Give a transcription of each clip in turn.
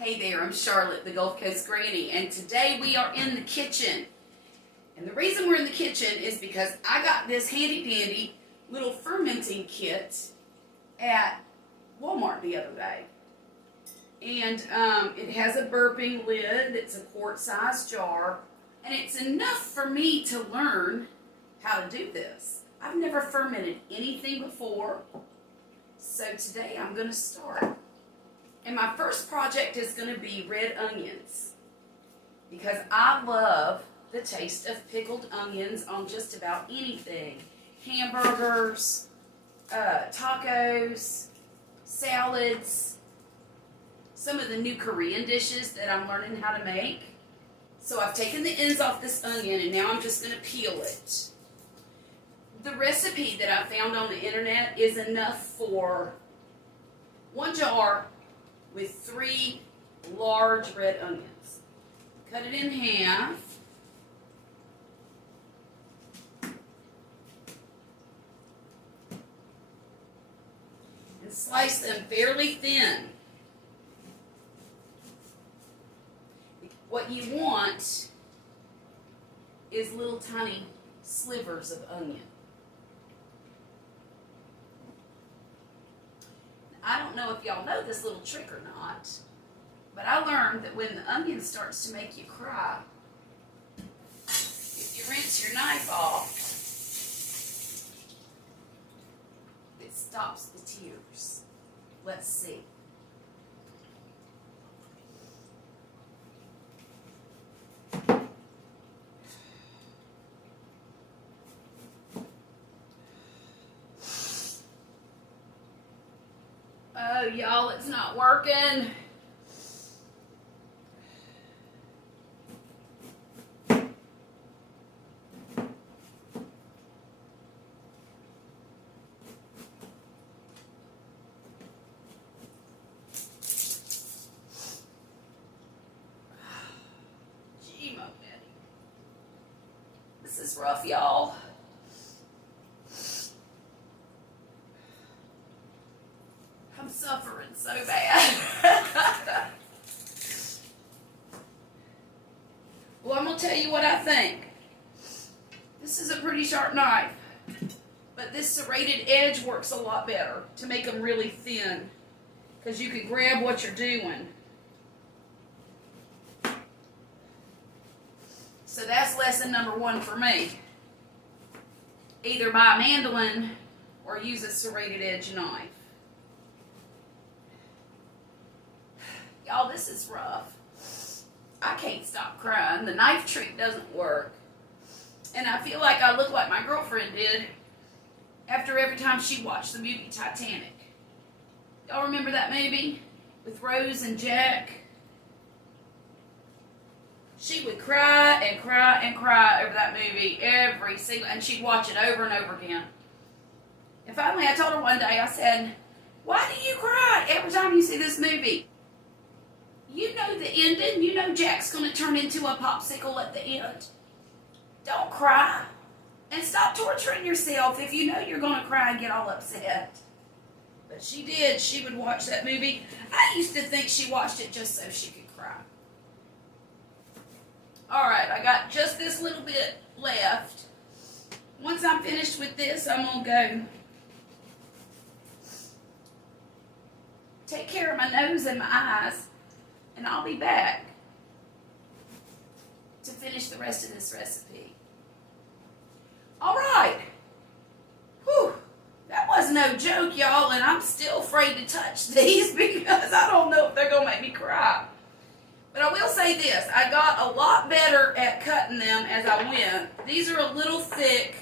Hey there, I'm Charlotte, the Gulf Coast Granny, and today we are in the kitchen. And the reason we're in the kitchen is because I got this handy-dandy little fermenting kit at Walmart the other day. And it has a burping lid, it's a quart-sized jar, and it's enough for me to learn how to do this. I've never fermented anything before, so today I'm going to start. And my first project is going to be red onions, because I love the taste of pickled onions on just about anything. Hamburgers, tacos, salads, some of the new Korean dishes that I'm learning how to make. So I've taken the ends off this onion and now I'm just going to peel it. The recipe that I found on the internet is enough for one jar with 3 large red onions. Cut it in half. And slice them fairly thin. What you want is little tiny slivers of onion. I don't know if y'all know this little trick or not, but I learned that when the onion starts to make you cry, if you rinse your knife off, it stops the tears. Let's see. Oh, y'all, it's not working. Gee, my daddy. This is rough, y'all. I'm suffering so bad. Well, I'm going to tell you what I think. This is a pretty sharp knife, but this serrated edge works a lot better to make them really thin, because you can grab what you're doing. So that's lesson number 1 for me. Either buy a mandolin or use a serrated edge knife. Y'all, this is rough. I can't stop crying. The knife trick doesn't work. And I feel like I look like my girlfriend did after every time she watched the movie Titanic. Y'all remember that movie with Rose and Jack? She would cry and cry and cry over that movie and she'd watch it over and over again. And finally I told her one day, I said, "Why do you cry every time you see this movie? You know the ending. You know Jack's going to turn into a popsicle at the end. Don't cry. And stop torturing yourself if you know you're going to cry and get all upset." But she did. She would watch that movie. I used to think she watched it just so she could cry. Alright, I got just this little bit left. Once I'm finished with this, I'm going to go take care of my nose and my eyes. And I'll be back to finish the rest of this recipe. All right. Whew. That was no joke, y'all, and I'm still afraid to touch these because I don't know if they're going to make me cry. But I will say this. I got a lot better at cutting them as I went. These are a little thick,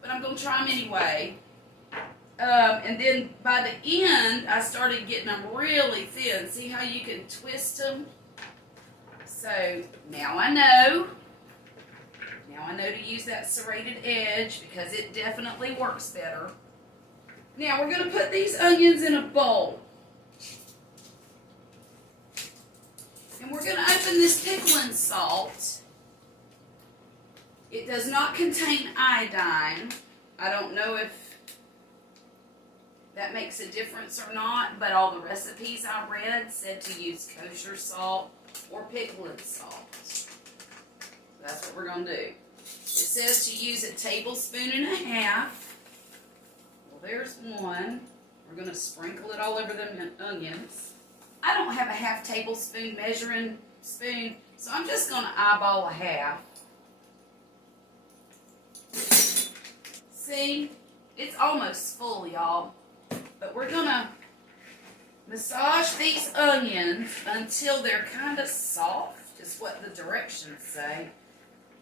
but I'm going to try them anyway. And then by the end, I started getting them really thin. See how you can twist them? So now I know. Now I know to use that serrated edge because it definitely works better. Now we're going to put these onions in a bowl. And we're going to open this pickling salt. It does not contain iodine. I don't know if that makes a difference or not, but all the recipes I read said to use kosher salt or pickled salt. That's what we're going to do. It says to use 1.5 tablespoons. Well, there's one. We're going to sprinkle it all over the onions. I don't have a 1/2 tablespoon measuring spoon, so I'm just going to eyeball a half. See, it's almost full, y'all. But we're going to massage these onions until they're kind of soft, is what the directions say.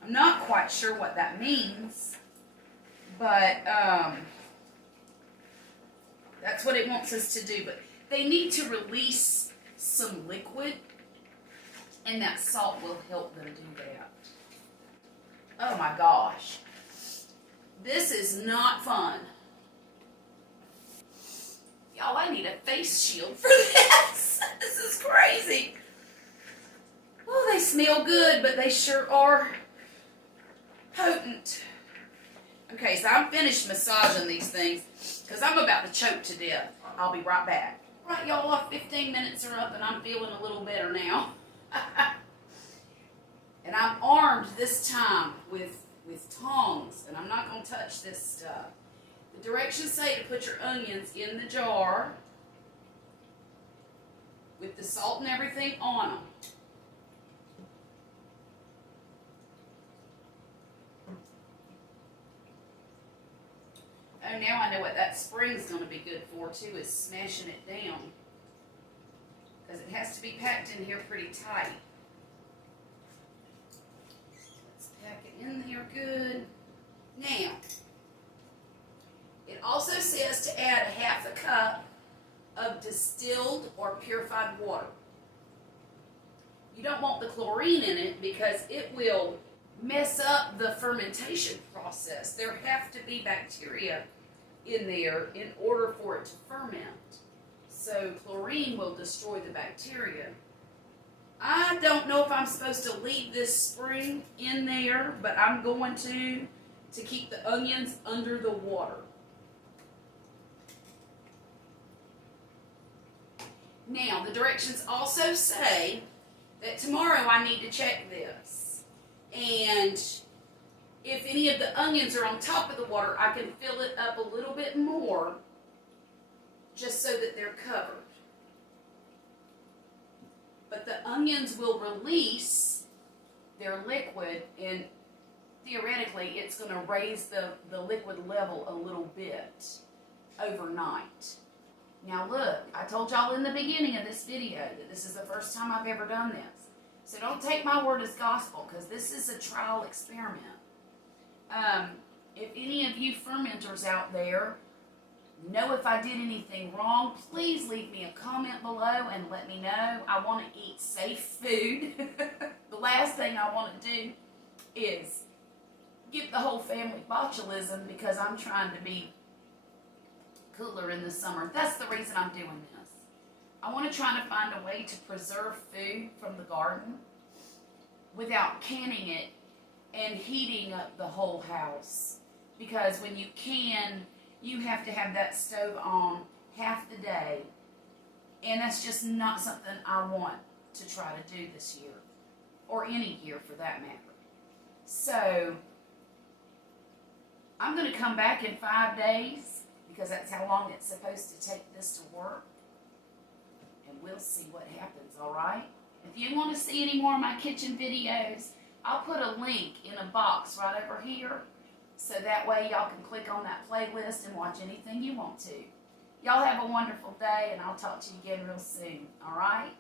I'm not quite sure what that means, but that's what it wants us to do. But they need to release some liquid, and that salt will help them do that. Oh my gosh. This is not fun. Y'all, I need a face shield for this. This is crazy. Oh, they smell good, but they sure are potent. Okay, so I'm finished massaging these things because I'm about to choke to death. I'll be right back. Right, y'all, our 15 minutes are up and I'm feeling a little better now. And I'm armed this time with tongs, and I'm not going to touch this stuff. The directions say to put your onions in the jar with the salt and everything on them. Oh, now I know what that spring's going to be good for, too, is smashing it down. Because it has to be packed in here pretty tight. Let's pack it in here good. Now, it also says to add 1/2 cup of distilled or purified water. You don't want the chlorine in it because it will mess up the fermentation process. There have to be bacteria in there in order for it to ferment. So chlorine will destroy the bacteria. I don't know if I'm supposed to leave this spring in there, but I'm going to keep the onions under the water. Now, the directions also say that tomorrow I need to check this. And if any of the onions are on top of the water, I can fill it up a little bit more just so that they're covered. But the onions will release their liquid, and theoretically it's going to raise the liquid level a little bit overnight. Now look, I told y'all in the beginning of this video that this is the first time I've ever done this. So don't take my word as gospel, because this is a trial experiment. If any of you fermenters out there know if I did anything wrong, please leave me a comment below and let me know. I want to eat safe food. The last thing I want to do is give the whole family botulism because I'm trying to be cooler in the summer. That's the reason I'm doing this. I want to try to find a way to preserve food from the garden without canning it and heating up the whole house. Because when you can, you have to have that stove on half the day. And that's just not something I want to try to do this year. Or any year for that matter. So, I'm going to come back in 5 days, because that's how long it's supposed to take this to work. And we'll see what happens, alright? If you want to see any more of my kitchen videos, I'll put a link in a box right over here. So that way y'all can click on that playlist and watch anything you want to. Y'all have a wonderful day, and I'll talk to you again real soon, alright?